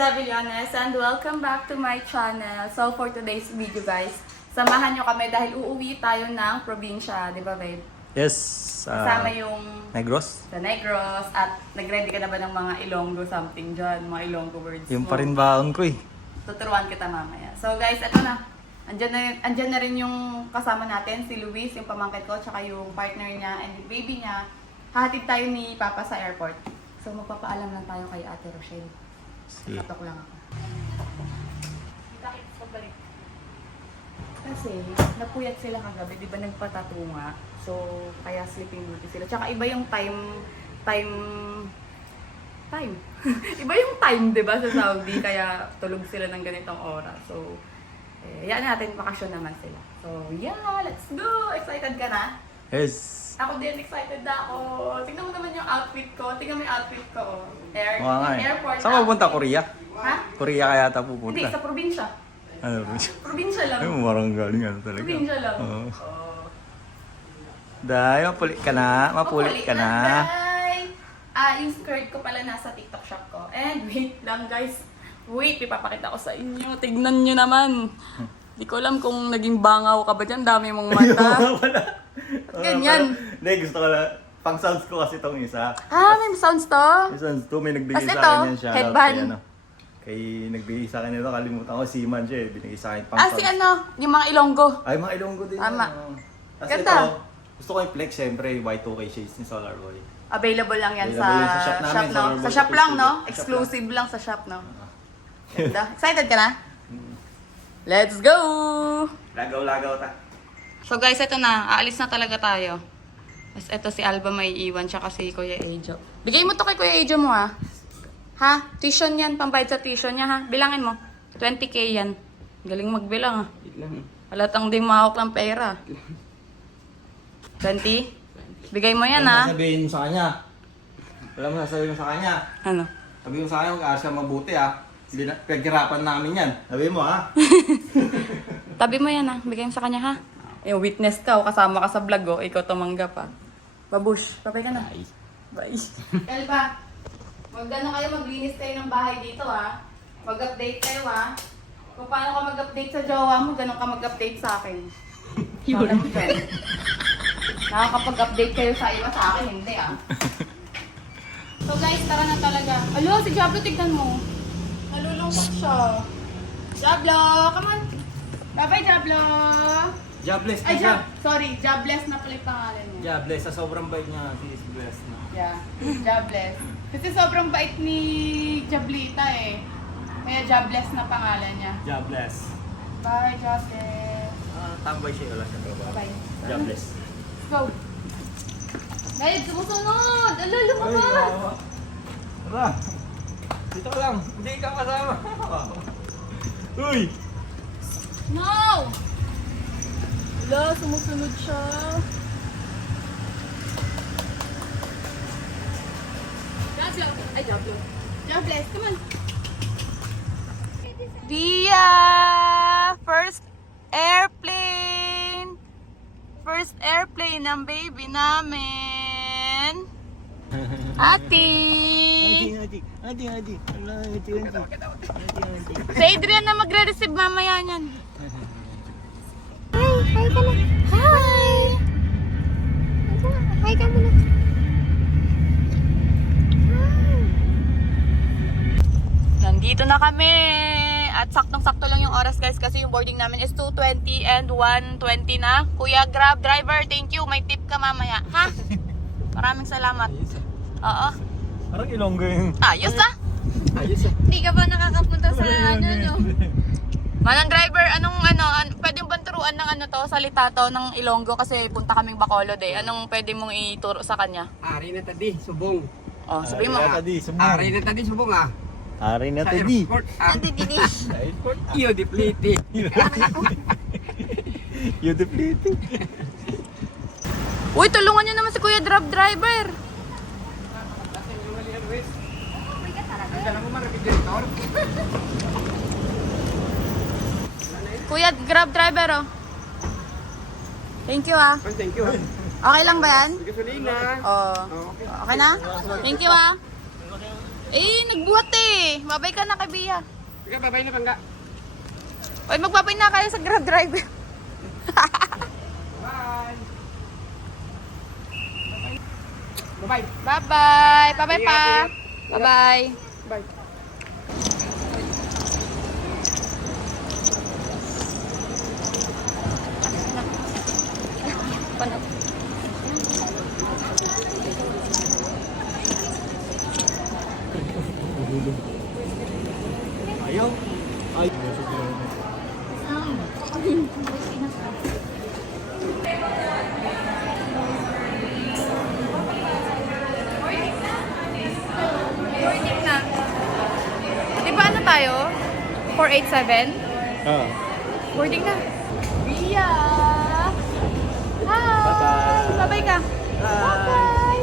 Zavillanes and welcome back to my channel. So for today's video guys, samahan nyo kami dahil uuwi tayo ng probinsya, di ba babe? Yes. Kasama yung Negros. sa Negros at nag-ready ka na ba ng mga Ilonggo something dyan, mga Ilonggo words Yung mo? pa rin baon ko eh. Tuturuan kita mamaya. So guys, ito na. Andyan na rin yung kasama natin, si Luis, yung pamangkin ko, tsaka yung partner niya and yung baby niya. Hahatid tayo ni Papa sa airport. So magpapaalam lang tayo kay Ate Rochelle. Si. Katok lang ako. Kita-kits pagbalik. Kasi napuyat sila kagabi, di ba nagpatattoo nga. So kaya sleeping beauty sila. Tsaka iba yung time. Iba yung time, di ba, sa Saudi. Kaya tulog sila ng ganitong oras. So, yan natin, bakasyon naman sila. So, yeah, let's go! Excited ka na? Yes. Ako din, excited na ako. Tingnan mo naman yung outfit ko. Tingnan mo yung outfit ko. Oh. Mga nga eh. Airport Saan pupunta? outfit. Korea? Ha? Korea kaya ata pupunta. Hindi, sa probinsya. Ano? Probinsya lang. Ay, marang galing ano talaga. Probinsya lang. Oo. Oh. Dahil mapulit ka na. Mapulit ka na. Yung skirt ko pala nasa TikTok shop ko. And wait lang guys. Wait, ipapakita ko sa inyo. Tignan nyo naman. Di ko alam kung naging bangaw ka ba dyan. Dami mong mata. Ganyan. Hindi, gusto ko lang. Pang sounds ko kasi itong isa. May sounds to? May sounds to. May nagbigay Tapos sa ito, akin yan siya. headband. Kay nagbigay sa akin ito. Kalimutan ko. Seaman siya eh. Binigay sa akin pang Si yung mga Ilonggo. Ay, mga Ilonggo din. Tama. Tapos Ganda. ito, gusto ko yung flex, syempre, Y2K shades ni Solar Boy. Available lang yan Available yan sa shop namin, no? Solar Sa Boy shop lang, no? Shop lang. Exclusive lang sa shop, no? Ganda. Excited ka na? Let's go! Lagaw-lagaw ta. So guys, ito na. Aalis na talaga tayo. Tapos ito si Alba may iwan, tsaka si Kuya Ejo. Bigay mo to kay Kuya Ejo mo, ha? Ha? Tuition yan. Pambayad sa tuition niya, ha? Bilangin mo. 20K yan. Galing magbilang, ha? Halatang di mahawak ng pera. 20? Bigay mo yan, ha? Sabihin mo sa kanya. Alam mo, sasabihin mo sa kanya. Ano? Sabihin mo sa kanya, mag-aaral ka mabuti ha. Pinaghirapan namin yan. Sabihin mo ha. Tabi mo yan, ha? Bigay mo sa kanya, ha? Witness ka, o kasama ka sa vlog, o. Ikaw tumanggap, ha? Babush, babay ka na. Bye. Elba, kayo, maglinis kayo ng bahay dito, ha? Mag-update kayo, ha? Kung paano ka mag-update sa jowa mo, ganun ka mag-update sa akin. Yun. Nakakapag-update kayo sa iba, sa akin, hindi, ah. So guys, tara na talaga. Alo, si Jablo, tignan mo. Nalulungkot siya. Jablo, come on. Bye-bye, Jablo. Jobless Ay, sorry, Jobless na pala yung pangalan niya. Jobless. Sa sobrang bait niya, si is blessed na. Yeah, Jobless. Kasi sobrang bait ni Jablita eh. Kaya Jobless na pangalan niya. Jobless. Bye, Jobless. Tambay siya, wala siyang trabaho. Bye. Jobless. Go. Guys, sumusunod! Ala, lumabas! Tara. Dito ka lang. Hindi ka kasama. Uy! No! Ala, sumusunod siya. Jablo. Ay, Jablo. Jobless, come on. Dia! First airplane! First airplane ng baby namin. Ati! Ati. Si Adrian na magre-receive mamaya niyan. Hi ka na. Hi! Hi ka muna. Nandito na kami. At saktong-sakto lang yung oras guys kasi yung boarding namin is 2:20 and 1:20 na. Kuya Grab driver, thank you. May tip ka mamaya. Ha? Maraming salamat. Oo. Parang Ilonggo yung... Ayos ah. Ayos ah. Hindi ka pa nakakapunta sa no? Manang driver, pwedeng bang turuan ng salita to ng Ilonggo kasi punta kaming Bacolod eh. Anong pwede mong ituro sa kanya? Ari na tadi, subong. Oh, sabihin mo. Ari na tadi, subong ah. Ari na Sa tadi. airport ah. Sa airport. Iyo dipliti. You depleting. Uy, tulungan niyo naman si Kuya Grab driver. Kuya Grab driver oh. Thank you ah. Thank you. Okay lang ba yan? Gasolina. Oh. Okay. Okay na? Thank you ah. Eh, nagbuhat eh. Babay ka na kay Bia. Sige, babay na bangga. Oy, magbabay na kayo sa Grab driver. Bye. Bye-bye. Bye-bye. Bye-bye pa. Bye-bye. Bye. Ayaw. Ay. Boarding na. Di ba ano tayo? 487? Ah. Boarding na. Bia! Hi! Bye-bye. Bye-bye ka. Bye-bye!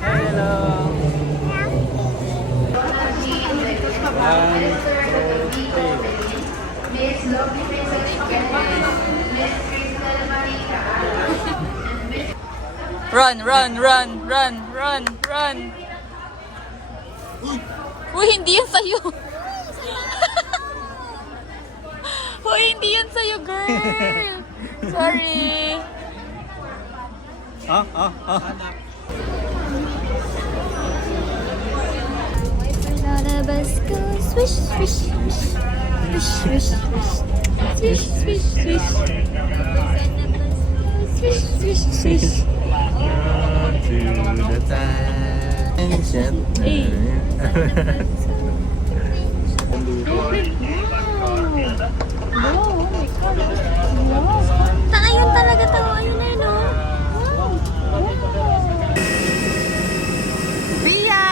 Hello. Run, run, run, run, run, run. Uy, hindi yan sa'yo. Uy, hindi yan sa'yo, girl. Sorry. Lalabas ko, swish, swish, swish. Swish, swish, swish. Swish, swish, swish. Swish, swish, swish. Ayun talaga tao. Ayun na yun, oh. Bia!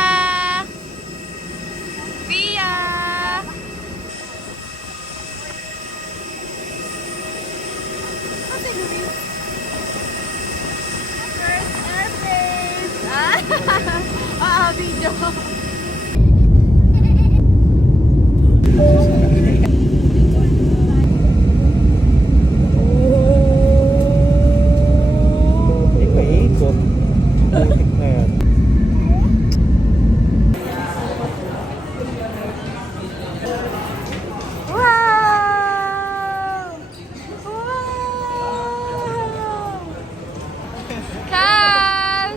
Bia! Video. Ikot. Butik na yan. Wow! Wow! Cass!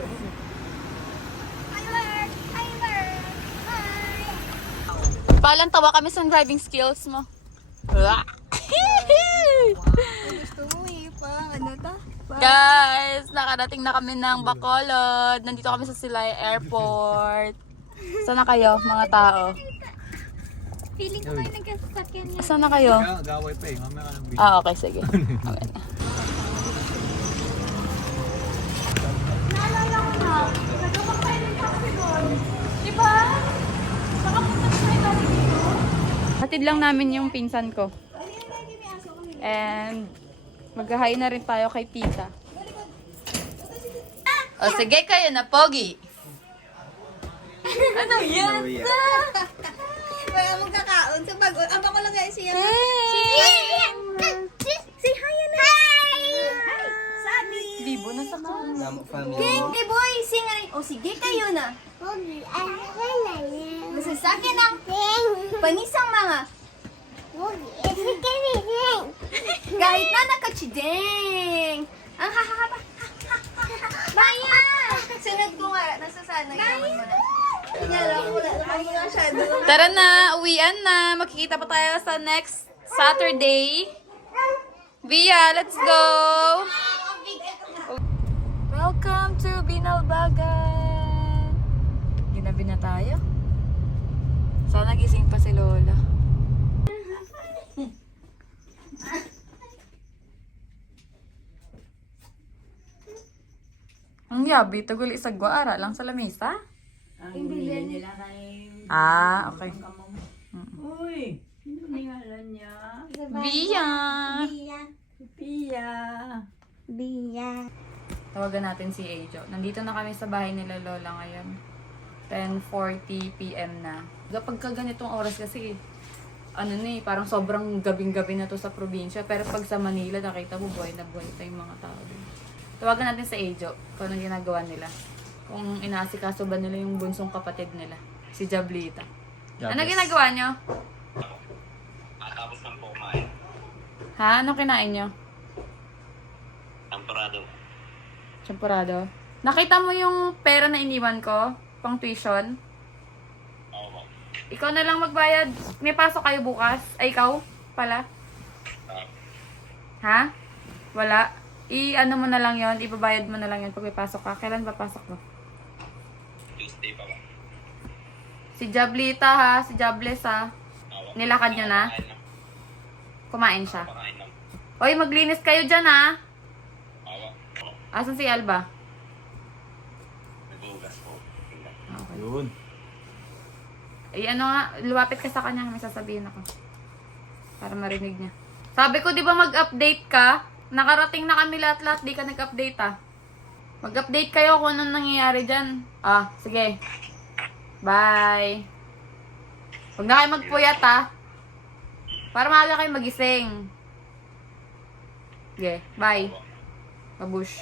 Palang tawa kami sa driving skills mo. Gusto mo eh, pa, ano ta? Guys, nakarating na kami ng Bacolod. Nandito kami sa Silay Airport. Saan na kayo, mga tao? Feeling ko kayo nagkasasakyan niya. Saan na kayo? Gaway pa eh. Mamaya ka nang Ah, okay, sige. Okay. Naalala ko na, nagawag tayo ng taxi doon. Diba? Nakapunta tayo tayo dito. Hatid lang namin yung pinsan ko. And mag-hi na rin tayo kay tita. O sige kayo na, Pogi. Ano yan? Wala mong kakaon sa bag. Aba ko lang guys siya. Say hi na. Hi! Sabi. Bibo na sa kanya. Hey boy, sing rin. O sige kayo na. Masasakin ang panisang mga. Kahit na nakachideng. Ang hahahaba. Baya! Sunod ko nga. Nasasanay naman mo na. Tara na, uwian na. Makikita pa tayo sa next Saturday. Via, let's go! Welcome to Binalbagan! Ginabi na tayo. Sana gising pa si Lola. Ang yabi, tagul isagwa ara lang sa lamesa. Ah, okay. Uy, ano nangalan niya? Via! Pia. Biya. Tawagan natin si Ajo. Nandito na kami sa bahay nila Lola ngayon. 10:40 PM na. Kapag ka ganitong oras kasi, ano na eh, parang sobrang gabing-gabi na to sa probinsya. Pero pag sa Manila, nakita mo buhay na buhay tayong mga tao din. Tawagan natin sa Ajo kung anong ginagawa nila. Kung inaasikaso ba nila yung bunsong kapatid nila. Si Jablita. God Ano bless. ginagawa nyo? Tapos lang po kumain. Ha? Ano kinain nyo? Temporado. Champurado. Nakita mo yung pera na iniwan ko? Pang tuition? Oo po. Ikaw na lang magbayad. May pasok kayo bukas? Ay, ikaw pala? Ha? Wala? I-ano mo na lang yon, ibabayad mo na lang yon pag may pasok ka. Kailan ba pasok mo? Tuesday pa ba? Si Jablita ha, si Jables ha. Nilakad niya na? Kumain siya. Pakain lang. Hoy, maglinis kayo dyan ha. Oo. Asan si Alba? Naghugas po. Yun. Ay, ano nga, luwapit ka sa kanya, may sasabihin ako. Para marinig niya. Sabi ko, di ba mag-update ka? Nakarating na kami lahat-lahat, di ka nag-update ah. Mag-update kayo kung anong nangyayari dyan. Ah, sige. Bye. Huwag na kayo magpuyat ah. Para maaga kayo magising. Sige, bye. Babush.